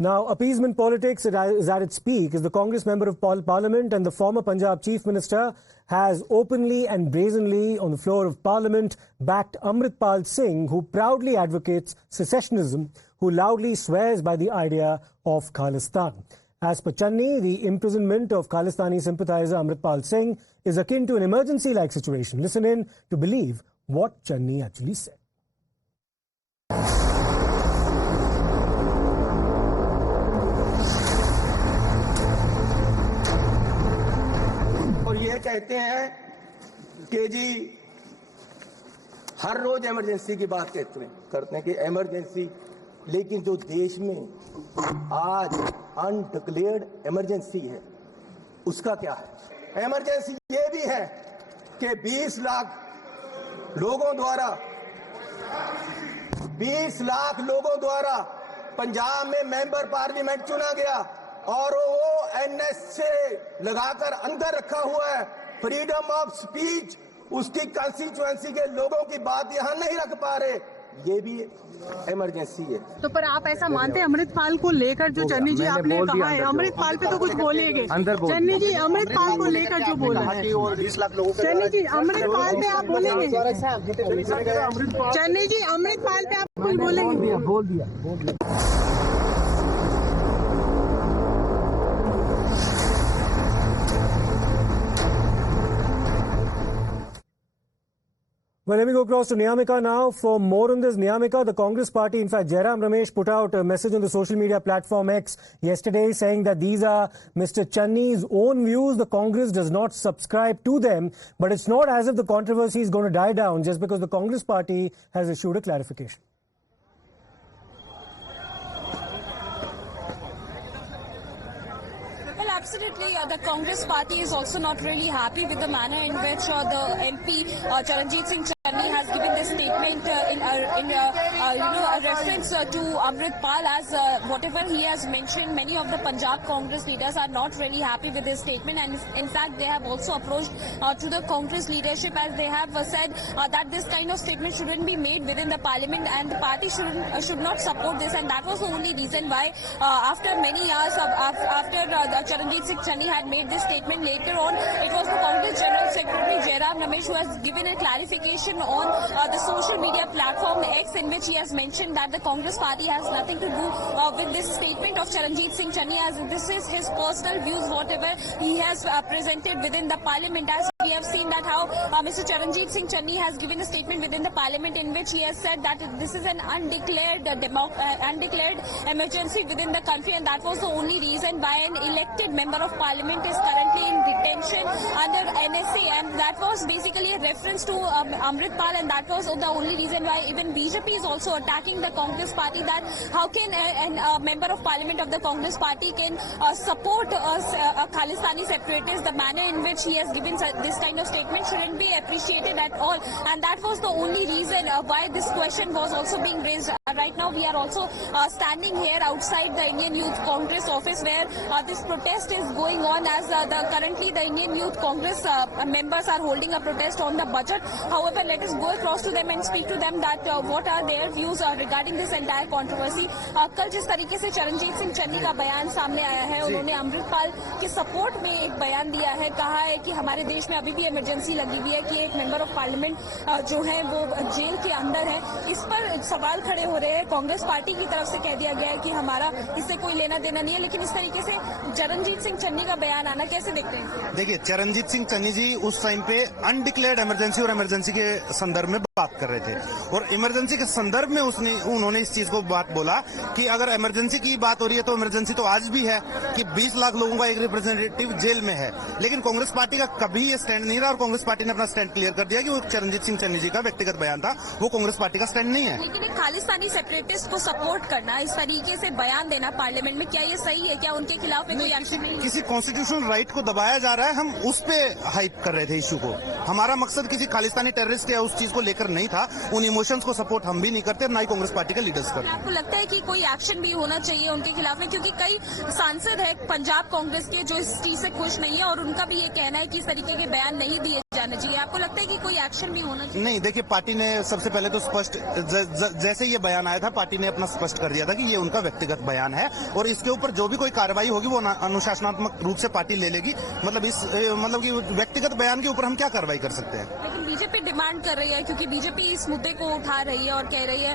Now, appeasement politics is at its peak as the Congress member of Parliament and the former Punjab Chief Minister has openly and brazenly on the floor of Parliament backed Amritpal Singh, who proudly advocates secessionism, who loudly swears by the idea of Khalistan. As per Channi, the imprisonment of Khalistani sympathizer Amritpal Singh is akin to an emergency-like situation. Listen in to believe what Channi actually said. कहते हैं कि जी हर रोज emergency की बात करते हैं कि emergency, लेकिन जो देश में आज अनडिक्लेयर्ड इमरजेंसी है उसका क्या है? इमरजेंसी ये भी है कि 20 लाख लोगों द्वारा पंजाब में मेंबर पार्लियामेंट चुना गया और वो एनएस से लगाकर अंदर रखा हुआ है। फ्रीडम ऑफ स्पीच, उसकी कंस्टिट्यूएंसी के लोगों की बात यहां नहीं रख पा रहे, ये भी इमरजेंसी है। तो पर आप ऐसा मानते हैं अमृतपाल को लेकर जो चन्नी जी आपने कहा है, अमृतपाल पे तो कुछ बोलेंगे चन्नी जी, अमृतपाल को लेकर जो बोला है चन्नी जी, अमृतपाल पे आप बोलेंगे चन्नी जी, अमृतपाल पे आप कुछ बोलेंगे? बोल दिया। Well, let me go across to Niyamika now. For more on this, Niyamika, the Congress party, in fact, Jairam Ramesh put out a message on the social media platform X yesterday saying that these are Mr. Channi's own views. The Congress does not subscribe to them, but it's not as if the controversy is going to die down just because the Congress party has issued a clarification. Absolutely, the Congress party is also not really happy with the manner in which the MP Charanjit Singh Channi has given this statement in a reference to Amritpal, as whatever he has mentioned. Many of the Punjab Congress leaders are not really happy with his statement, and in fact they have also approached to the Congress leadership, as they have said that this kind of statement shouldn't be made within the Parliament and the party should not support this, and that was the only reason why after many years after Charanjit Singh Channi had made this statement, later on it was the Congress General Secretary Jairam Ramesh who has given a clarification on the social media platform X, in which he has mentioned that the Congress party has nothing to do with this statement of Charanjit Singh Channi, as this is his personal views, whatever he has presented within the Parliament. As we have seen that how Mr. Charanjit Singh Channi has given a statement within the Parliament in which he has said that this is an undeclared emergency within the country, and that was the only reason why an elected member of Parliament is currently in detention under NSA, and that was basically a reference to Amritpal, and that was the only reason why even BJP is also attacking the Congress party, that how can a member of Parliament of the Congress party can support a Khalistani separatist. The manner in which he has given this kind of statement shouldn't be appreciated at all, and that was the only reason why this question was also being raised. Right now we are also standing here outside the Indian Youth Congress office, where this protest is going on, as currently the Indian Youth Congress members are holding a protest on the budget. However, let us go across to them and speak to them that what are their views regarding this entire controversy. कल जिस तरीके से चरणजीत सिंह चन्नी का बयान सामने आया है, उन्होंने अमृतपाल के सपोर्ट में एक बयान दिया है, कहा है कि हमारे देश में अभी भी इमरजेंसी लगी हुई है, कि एक मेंबर ऑफ पार्लियामेंट जो है वो जेल के अंदर है। इस पर सवाल खड़े हो रहे हैं। कांग्रेस पार्टी की तरफ से कह दिया गया है कि हमारा इससे कोई लेना देना नहीं है, लेकिन इस तरीके से चरणजीत सिंह चन्नी का बयान आना कैसे देखते हैं? देखिए, चरणजीत सिंह चन्नी जी उस टाइम पे अनडिक्लेयर्ड इमरजेंसी और इमरजेंसी के संदर्भ में बात कर रहे थे, और इमरजेंसी के संदर्भ में उन्होंने इस चीज को बात बोला कि अगर इमरजेंसी की बात हो रही है तो इमरजेंसी तो आज भी है कि 20 लाख लोगों का एक रिप्रेजेंटेटिव जेल में है। लेकिन कांग्रेस पार्टी का कभी ये स्टैंड नहीं रहा, और कांग्रेस पार्टी ने अपना स्टैंड क्लियर कर दिया कि वो चरणजीत सिंह चन्नी जी का व्यक्तिगत बयान था, वो कांग्रेस पार्टी का स्टैंड नहीं है। लेकिन एक खालिस्तानी सेपरेटिस्ट को सपोर्ट करना, इस तरीके से बयान देना पार्लियामेंट में, क्या ये सही है? क्या उनके खिलाफ में कोई एक्शन नहीं? किसी कॉन्स्टिट्यूशनल राइट को दबाया जा रहा है, हम उस पे हाइप कर रहे थे इश्यू को। हमारा मकसद किसी खालिस्तानी टेररिस्ट या उस चीज को लेकर नहीं था। उन इमोशंस को सपोर्ट हम भी नहीं करते, ना ही कांग्रेस पार्टी के लीडर्स करते। आपको लगता है कि कोई एक्शन भी होना चाहिए उनके खिलाफ में, क्योंकि कई सांसद है पंजाब कांग्रेस के जो इस चीज से खुश नहीं है, और उनका भी ये कहना है कि इस तरीके के बयान नहीं दिए चैनर्जी, आपको लगता है कि कोई एक्शन भी होना चाहिए? नहीं, देखिए पार्टी ने सबसे पहले तो स्पष्ट जैसे ये बयान आया था पार्टी ने अपना स्पष्ट कर दिया था कि ये उनका व्यक्तिगत बयान है और इसके ऊपर जो भी कोई कार्रवाई होगी वो अनुशासनात्मक रूप से पार्टी ले लेगी। मतलब कि व्यक्तिगत बयान के ऊपर हम क्या कार्रवाई कर सकते हैं? लेकिन बीजेपी डिमांड कर रही है, क्योंकि बीजेपी इस मुद्दे को उठा रही है और कह रही है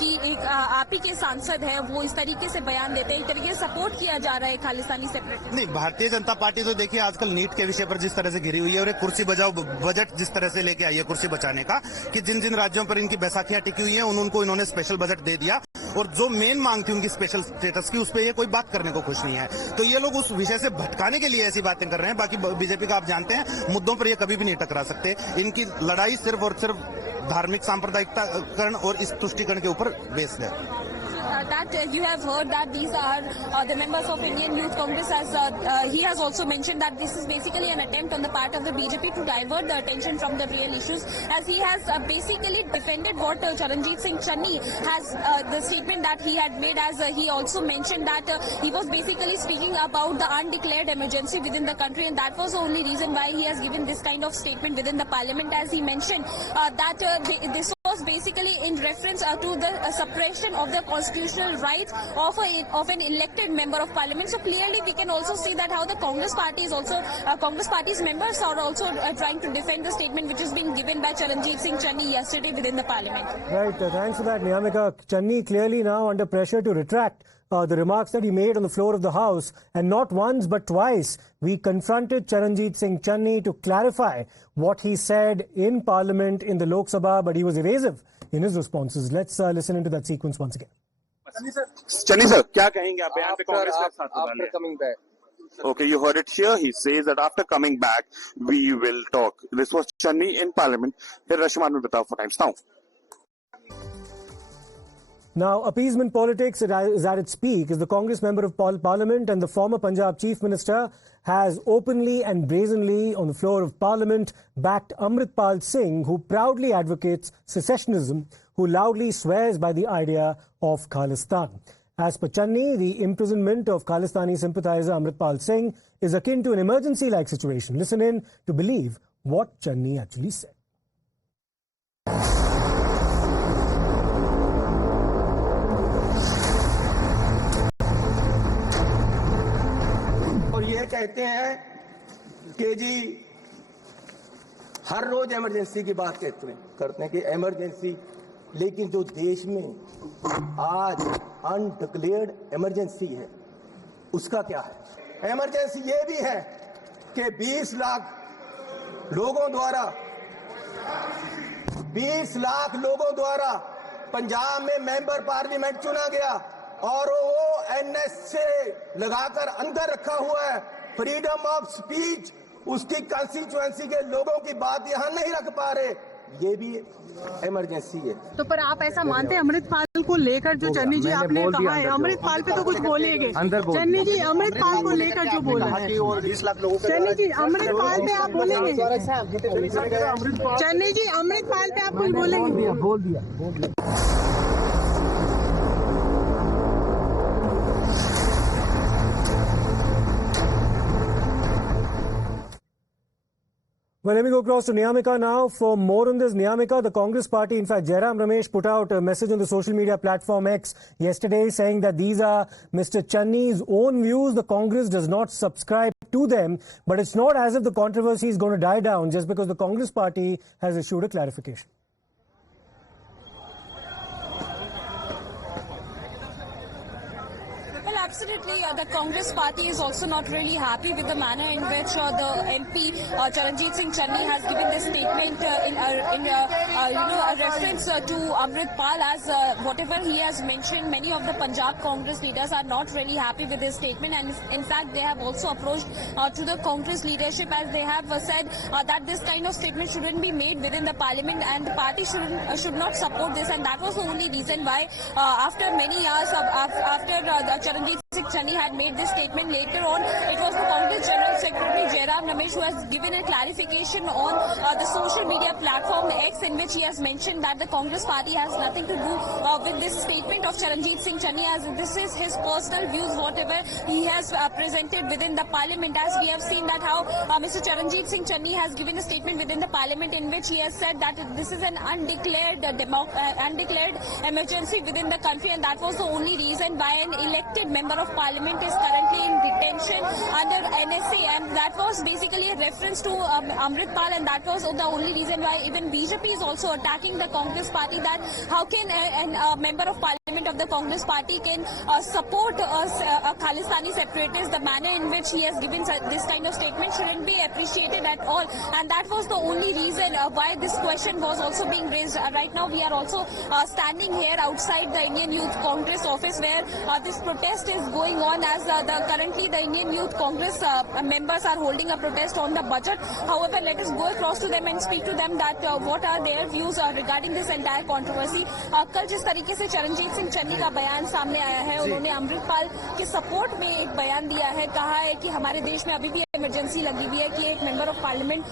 कि एक आप ही के सांसद है वो इस तरीके से बयान देते हैं, एक तरीके से सपोर्ट किया जा रहा है खालिस्तानी सेपरेटिज्म। नहीं, भारतीय जनता पार्टी तो देखिए आजकल नीट के विषय पर जिस तरह से घिरी हुई है और एक कुर्सी बचाओ बजट जिस तरह से लेके आई है कुर्सी बचाने का, कि जिन जिन राज्यों पर इनकी बैसाखियां टिकी हुई हैं उनको इन्होंने स्पेशल बजट दे दिया और जो मेन मांग थी उनकी स्पेशल स्टेटस की, उस पर ये कोई बात करने को खुश नहीं है। तो ये लोग उस विषय से भटकाने के लिए ऐसी बातें कर रहे हैं। बाकी बीजेपी का आप जानते हैं मुद्दों पर ये कभी भी नहीं टकरा सकते। इनकी लड़ाई सिर्फ और सिर्फ धार्मिक सांप्रदायिकताकरण और इस तुष्टिकरण के ऊपर बेस्ड है। That you have heard that these are the members of Indian Youth Congress, as he has also mentioned that this is basically an attempt on the part of the BJP to divert the attention from the real issues, as he has basically defended what Charanjit Singh Channi has, the statement that he had made, as he also mentioned that he was basically speaking about the undeclared emergency within the country, and that was the only reason why he has given this kind of statement within the parliament, as he mentioned that this was basically in reference to the suppression of the constitutional rights of an elected member of parliament. So clearly we can also see that how the Congress party is also Congress party's members are also trying to defend the statement which is being given by Charanjit Singh Channi yesterday within the parliament. Right, thanks for that, Niyamika. Channi clearly now under pressure to retract the remarks that he made on the floor of the House, and not once but twice we confronted Charanjit Singh Channi to clarify what he said in Parliament in the Lok Sabha, but he was evasive in his responses. Let's listen into that sequence once again. Channi sir, क्या कहेंगे आप यहाँ पे कांग्रेस का साथ after coming back? Okay, you heard it here. He says that after coming back, we will talk. This was Channi in Parliament. Here, Rashman will बताओ for times now. Now, appeasement politics is at its peak as the Congress member of Parliament and the former Punjab Chief Minister has openly and brazenly on the floor of Parliament backed Amritpal Singh, who proudly advocates secessionism, who loudly swears by the idea of Khalistan. As per Channi, the imprisonment of Khalistani sympathizer Amritpal Singh is akin to an emergency-like situation. Listen in to believe what Channi actually said. कहते हैं कि जी हर रोज emergency की बात करते हैं कि emergency, लेकिन जो देश में आज अनडिक्लेयर्ड इमरजेंसी है उसका क्या है? इमरजेंसी ये भी है कि 20 लाख लोगों द्वारा पंजाब में मेंबर पार्लियामेंट चुना गया और वो एनएस से लगाकर अंदर रखा हुआ है। फ्रीडम ऑफ स्पीच, उसकी कंस्टिट्यूएंसी के लोगों की बात यहां नहीं रख पा रहे, ये भी इमरजेंसी है। तो पर आप ऐसा मानते हैं अमृतपाल को लेकर जो चन्नी जी आपने कहा है, अमृतपाल पे तो कुछ बोलेंगे चन्नी जी, अमृतपाल को लेकर जो बोला है 20 लाख लोगों चन्नी जी, अमृतपाल पे आप बोलेंगे? चन्नी जी, अमृतपाल पे आप कुछ बोलेंगे? बोल दिया। Well, let me go across to Niyamika now for more on this. Niyamika, the Congress party, in fact, Jairam Ramesh put out a message on the social media platform X yesterday saying that these are Mr. Channi's own views. The Congress does not subscribe to them, but it's not as if the controversy is going to die down just because the Congress party has issued a clarification. Absolutely, the Congress party is also not really happy with the manner in which the MP Charanjit Singh Channi has given this statement in a reference to Amritpal, as whatever he has mentioned. Many of the Punjab Congress leaders are not really happy with this statement, and in fact they have also approached to the Congress leadership, as they have said that this kind of statement shouldn't be made within the parliament and the party should not support this, and that was the only reason why after many years after Charanjit Charanjit Singh Channi had made this statement. Later on, it was the Congress General Secretary Jairam Ramesh who has given a clarification on the social media platform X, in which he has mentioned that the Congress party has nothing to do with this statement of Charanjit Singh Channi, as this is his personal views, whatever he has presented within the parliament. As we have seen that how Mr. Charanjit Singh Channi has given a statement within the parliament in which he has said that this is an undeclared emergency within the country, and that was the only reason why an elected member of parliament is currently in detention under NSA, and that was basically a reference to Amrit Pal, and that was the only reason why even BJP is also attacking the Congress party, that how can a member of parliament of the Congress party can support a Khalistani separatist. The manner in which he has given this kind of statement shouldn't be appreciated at all, and that was the only reason why this question was also being raised. Right now we are also standing here outside the Indian Youth Congress office, where this protest is going on, as currently the Indian Youth Congress members are holding a protest on the budget. However, let us go across to them and speak to them that what are their views regarding this entire controversy. कल जिस तरीके से चरणजीत सिंह चन्नी का बयान सामने आया है, उन्होंने अमृतपाल के सपोर्ट में एक बयान दिया है, कहा है कि हमारे देश में अभी भी इमरजेंसी लगी हुई है, कि एक मेंबर ऑफ पार्लियामेंट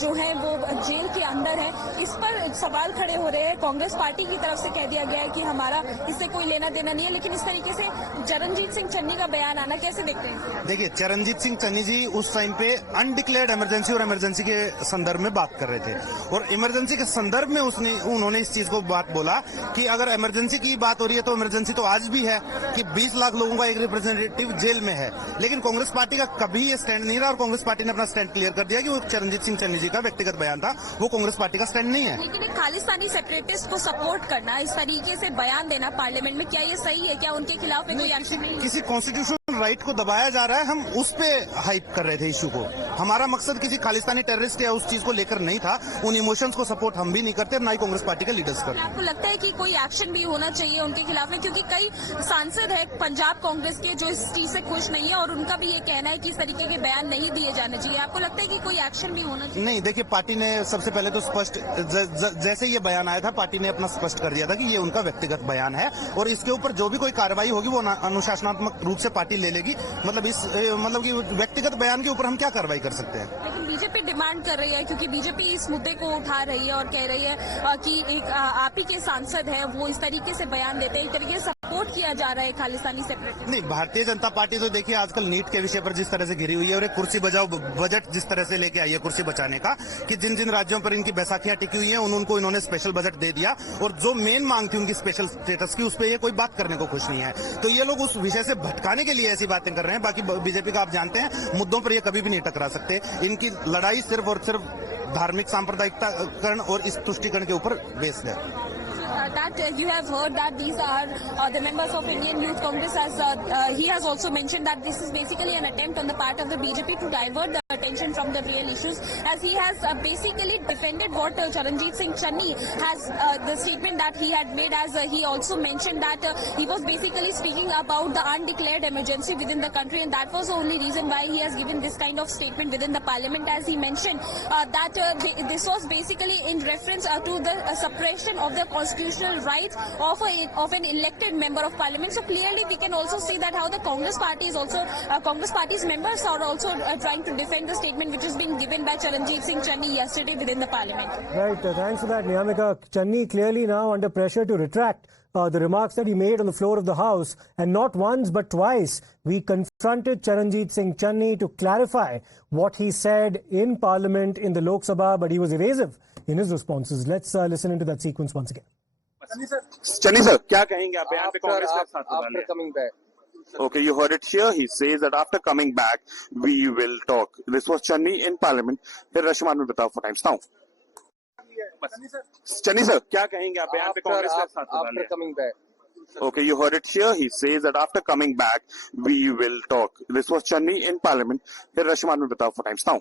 जो है वो जेल के अंदर है। इस पर सवाल खड़े हो रहे हैं। कांग्रेस पार्टी की तरफ से कह दिया गया है कि हमारा इससे कोई लेना देना नहीं है, लेकिन इस तरीके से चरणजीत सिंह चन्नी का बयान आना कैसे देखते हैं? देखिए, चरणजीत सिंह चन्नी जी उस टाइम पे अनडिक्लेयर्ड इमरजेंसी और इमरजेंसी के संदर्भ में बात कर रहे थे, और इमरजेंसी के संदर्भ में उन्होंने इस चीज को बात बोला कि अगर इमरजेंसी की बात हो रही है तो इमरजेंसी तो आज भी है, कि 20 लाख लोगों का एक रिप्रेजेंटेटिव जेल में है। लेकिन कांग्रेस पार्टी का कभी ये स्टैंड नहीं रहा, और कांग्रेस पार्टी ने अपना स्टैंड क्लियर कर दिया कि वो चरणजीत सिंह चन्नी जी का व्यक्तिगत बयान था, वो कांग्रेस पार्टी का स्टैंड नहीं है। लेकिन एक खालिस्तानी सेपरेटिस्ट को सपोर्ट करना, इस तरीके से बयान देना पार्लियामेंट में, क्या ये सही है? क्या उनके खिलाफ कोई एक्शन नहीं? किसी कॉन्स्टिट्यूशनल राइट को दबाया जा रहा है, हम उस पे हाइप कर रहे थे इशू को। हमारा मकसद किसी खालिस्तानी टेररिस्ट या उस चीज को लेकर नहीं था। उन इमोशंस को सपोर्ट हम भी नहीं करते, ना ही कांग्रेस पार्टी के लीडर्स करते। आपको लगता है कि कोई एक्शन भी होना चाहिए उनके खिलाफ में? क्योंकि कई सांसद है पंजाब कांग्रेस के जो इस चीज से खुश नहीं है, और उनका भी ये कहना है कि इस तरीके के बयान नहीं दिए जाने चाहिए। आपको लगता है कि कोई एक्शन भी होना चाहिए? नहीं, देखिए, पार्टी ने सबसे पहले तो स्पष्ट, जैसे ये बयान आया था, पार्टी ने अपना स्पष्ट कर दिया था कि ये उनका व्यक्तिगत बयान है, और इसके ऊपर जो भी कोई कार्रवाई होगी वो अनुशासनात्मक रूप से पार्टी ले लेगी। मतलब कि व्यक्तिगत बयान के ऊपर हम क्या कार्रवाई कर सकते हैं? लेकिन बीजेपी डिमांड कर रही है, क्योंकि बीजेपी इस मुद्दे को उठा रही है और कह रही है कि एक आप ही के सांसद है, वो इस तरीके से बयान देते हैं, एक तरीके से सपोर्ट किया जा रहा है खालिस्तानी सेपरेटिस्ट। नहीं, भारतीय जनता पार्टी तो देखिए आजकल नीट के विषय पर जिस तरह से घिरी हुई है, और एक कुर्सी बचाओ बजट जिस तरह से लेके आई है कुर्सी बचाने का, कि जिन जिन राज्यों पर इनकी बैसाखियां टिकी हुई हैं उनको इन्होंने स्पेशल बजट दे दिया, और जो मेन मांग थी उनकी स्पेशल स्टेटस की, उस पर ये कोई बात करने को खुश नहीं है। तो ये लोग उस विषय से भटकाने के लिए ऐसी बातें कर रहे हैं। बाकी बीजेपी का आप जानते हैं, मुद्दों पर ये कभी भी नहीं टकरा सकते। इनकी लड़ाई सिर्फ और सिर्फ धार्मिक सांप्रदायिकताकरण और इस तुष्टिकरण के ऊपर बेस्ड है। That you have heard that these are the members of Indian Youth Congress, as he has also mentioned that this is basically an attempt on the part of the BJP to divert the attention from the real issues, as he has basically defended what Charanjit Singh Channi has, the statement that he had made, as he also mentioned that he was basically speaking about the undeclared emergency within the country, and that was the only reason why he has given this kind of statement within the parliament, as he mentioned that this was basically in reference to the suppression of the constitutional rights of an elected member of parliament. So clearly we can also see that how the Congress party is also Congress party's members are also trying to defend the statement which is being given by Charanjit Singh Channi yesterday within the parliament. Right, thanks for that, Niyamika. Channi clearly now under pressure to retract the remarks that he made on the floor of the House, and not once but twice we confronted Charanjit Singh Channi to clarify what he said in Parliament in the Lok Sabha, but he was evasive in his responses. Let's listen into that sequence once again. Channi sir, क्या कहेंगे आप यहाँ पे कांग्रेस के साथ after coming back? Okay, you heard it here. He says that after coming back, we will talk. This was Channi in Parliament. Here Rashman will बताओ for times now. Channi sir, क्या कहेंगे आप यहाँ पे कांग्रेस के साथ after coming back? Okay, you heard it here. He says that after coming back, we will talk. This was Channi in Parliament. Here Rashman will बताओ for times now.